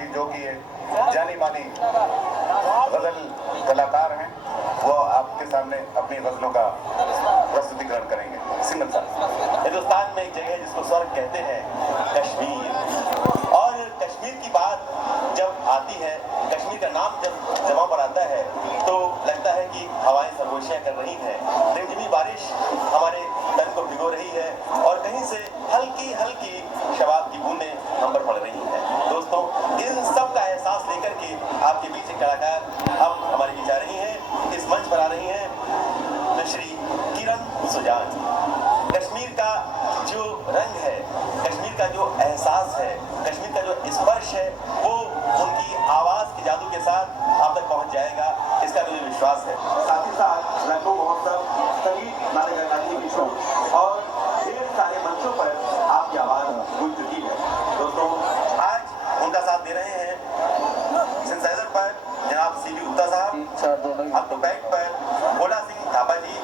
जी जो कि जानी मानी गजल कलाकार हैं, वो आपके सामने अपनी गजलों का प्रस्तुतिकरण करेंगे। सिंगल साहब। हिंदुस्तान में एक जगह है जिसको स्वर्ग कहते हैं, कश्मीर। और कश्मीर की बात जब आती है, कश्मीर का नाम जब जबां पर आता है तो लगता है कि हवाएं सरगोशियां कर रही हैं, रिमझिमी बारिश हमारे तन को भिगो रही है और कहीं से हल्की हल्की शबाब की बूंदें हम पर पड़ रही हैं। दोस्तों, इन सब का एहसास लेकर के आपके बीच एक कलाकार अब हमारे बीच आ रही हैं, इस मंच पर आ रही हैं, तो श्री किरण सुजान। कश्मीर का जो रंग है, कश्मीर का जो एहसास है, कश्मीर का जो स्पर्श है, वो उनकी आवाज के जादू के साथ आप तक पहुंच जाएगा, इसका मुझे विश्वास है। साथ ही साथ रंगों महोत्सव, सभी नाटक अकादमी की शो और ढेर सारे मंचों पर आपकी आवाज गूंज चुकी है। दोस्तों, आज उनका साथ दे रहे हैं सिंथेसाइजर पर जनाब सीबी गुप्ता साहब, ऑक्टोपैड पर भोला सिंह थापा जी,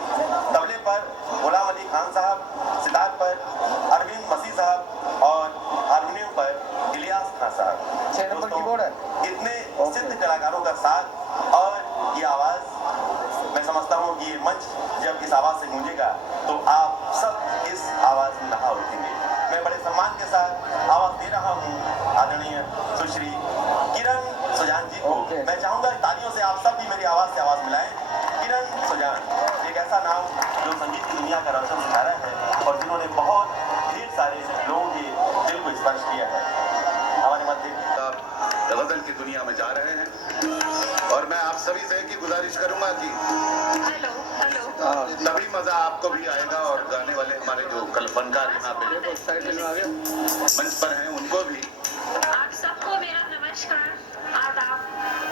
तबले पर गुलाम अली खान साहब, सितार पर अरविंद मसीह साहब और हारमोनियम पर इलियास खान साहब। इतने सिद्ध कलाकारों का साथ और ये आवाज, मैं समझता हूँ कि ये मंच जब इस आवाज से गूंजेगा तो आप सब इस आवाज में नहा उठेंगे। मैं बड़े सम्मान के साथ आवाज दे रहा हूँ आदरणीय सुश्री किरण सुजान जी को। मैं चाहूंगा तालियों से आप सब भी मेरी आवाज से आवाज मिलाएं। किरण सुजान एक ऐसा नाम जो संगीत की दुनिया का रोशन सितारा है और जिन्होंने बहुत ढेर सारे लोगों के दिल को स्पर्श किया है। हमारे मध्य गजल की दुनिया में जा रहे हैं और मैं आप सभी से की गुजारिश करूंगा कि तभी मजा आपको भी आएगा और गाने वाले हमारे जो कल फनकार यहाँ पे मंच पर हैं उनको भी। आप सबको मेरा नमस्कार, आदाब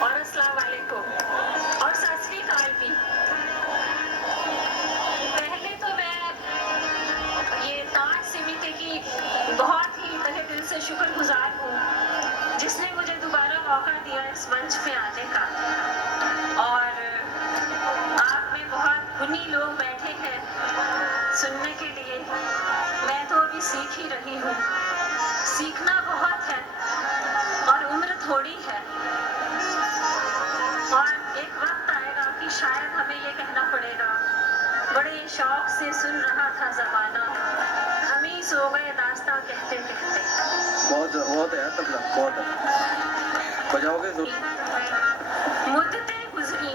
और अस्सलाम वालेकुम और सत श्री अकाल भी। पहले तो मैं ये ताज समिति की बहुत ही तहे दिल से शुक्रगुजार हूँ जिसने मुझे दोबारा मौका दिया इस मंच पे आने का। और आप में बहुत गुणी लोग बैठे हैं सुनने के लिए। मैं तो अभी सीख ही रही हूँ, सीखना बहुत है और उम्र थोड़ी है और एक वक्त आएगा कि शायद हमें ये कहना पड़ेगा, बड़े शौक से सुन रहा था जमाना, हम ही सो गए दास्तां कहते कहते। बहुत है तबला, बहुत है, बजाओगे तो। मुद्दतें गुजरी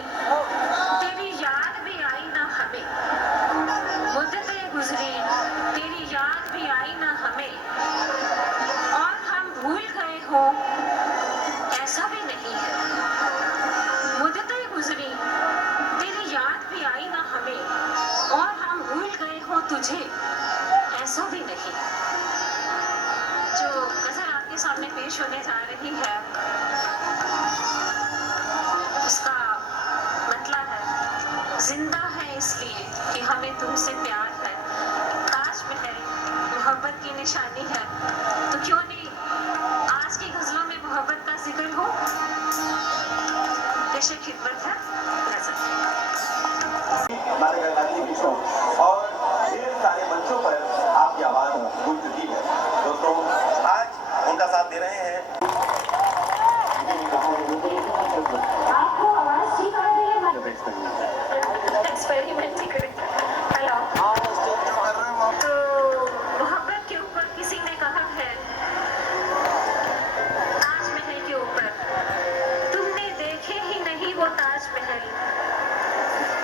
तेरी याद भी आई ना हमें, मुद्दतें गुजरी तेरी याद भी आई ना हमें और हम भूल गए हो ऐसा भी नहीं है। मुद्दतें गुजरी तेरी याद भी आई ना हमें और हम भूल गए हो तुझे ऐसा भी नहीं। जो गजल आपके सामने पेश होने जा रही है उसका मतलब है जिंदा है इसलिए कि हमें तुमसे प्यार है। ताजमहल मोहब्बत की निशानी है, तो क्यों नहीं आज की गजलों में मोहब्बत का जिक्र हो। पेशे खिदमत है नजर। नाटक अकादमी की शो और ढेर सारे मंचों पर आपकी आवाज गूंज चुकी है। दोस्तों, आज उनका साथ दे रहे हैं आपको आवाज ठीक आ रही है? एक्सपेरिमेंट ही करें। हेलो। तो मोहब्बत के ऊपर किसी ने कहा है, ताजमहल के ऊपर तुमने देखे ही नहीं वो ताजमहल,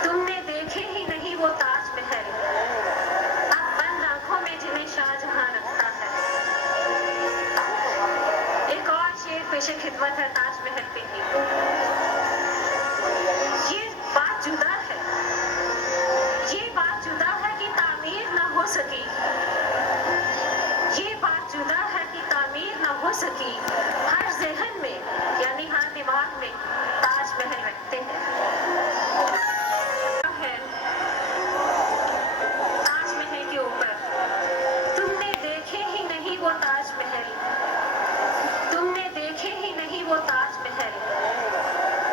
तुमने देखे ही नहीं वो ताजमहल, अब बंद आंखों में जिन्हें शाहजहां रखता है। एक और शेर पेशे खिदमत है ताजमहल पे ही। ये बात जुदा है, ये बात जुदा है कि तामीर न हो सकी, ये बात जुदा है कि तामीर न हो सकी, हर ज़हन में यानी हर दिमाग में ताजमहल रखते हैं। ताजमहल के ऊपर तुमने देखे ही नहीं वो ताजमहल, तुमने देखे ही नहीं वो ताजमहल,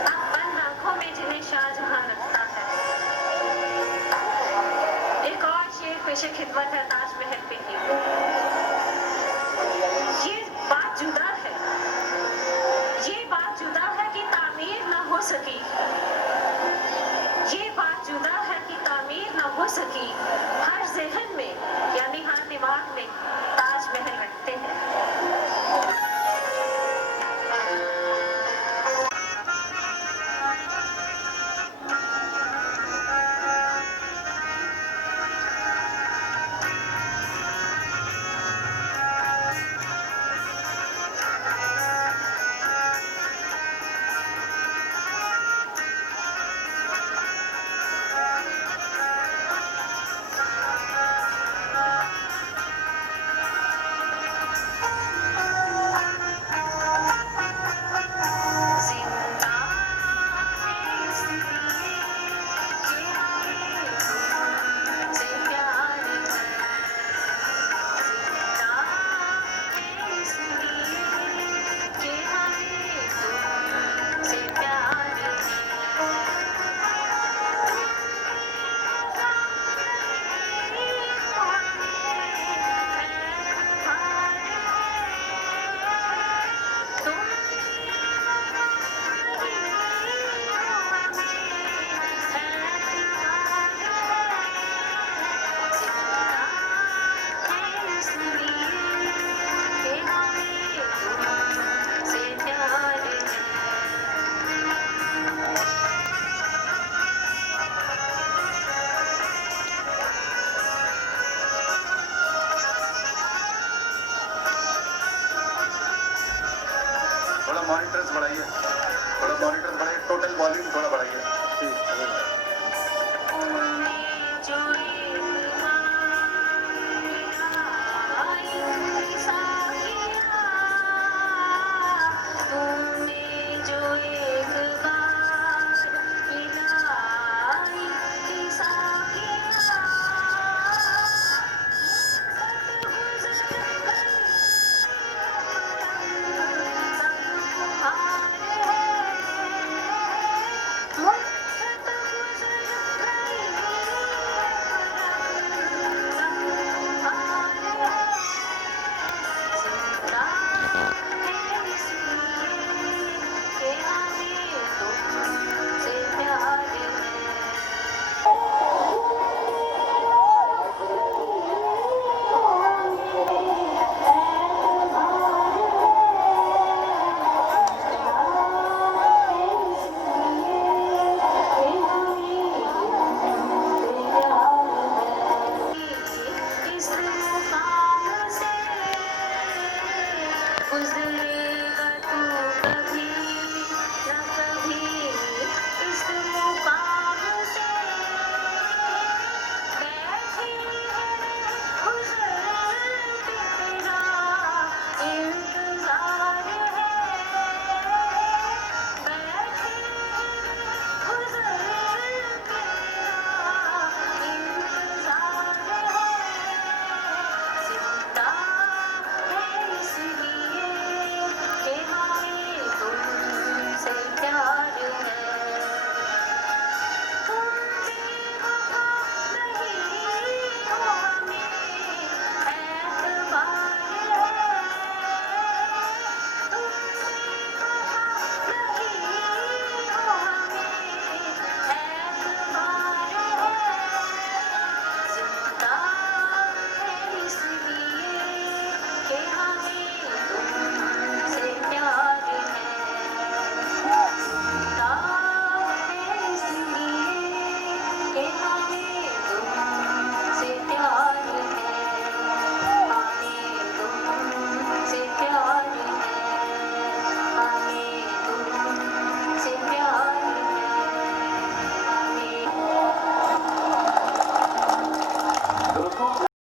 अब बंद आंखों में जिन्हें शाहजहां रखता है। एक और शेर पेशे खिदमत है ताजमहल पे ही। ये बात जुदा है, मॉनिटर्स बढ़ाइए, टोटल वॉल्यूम थोड़ा बढ़ाइए।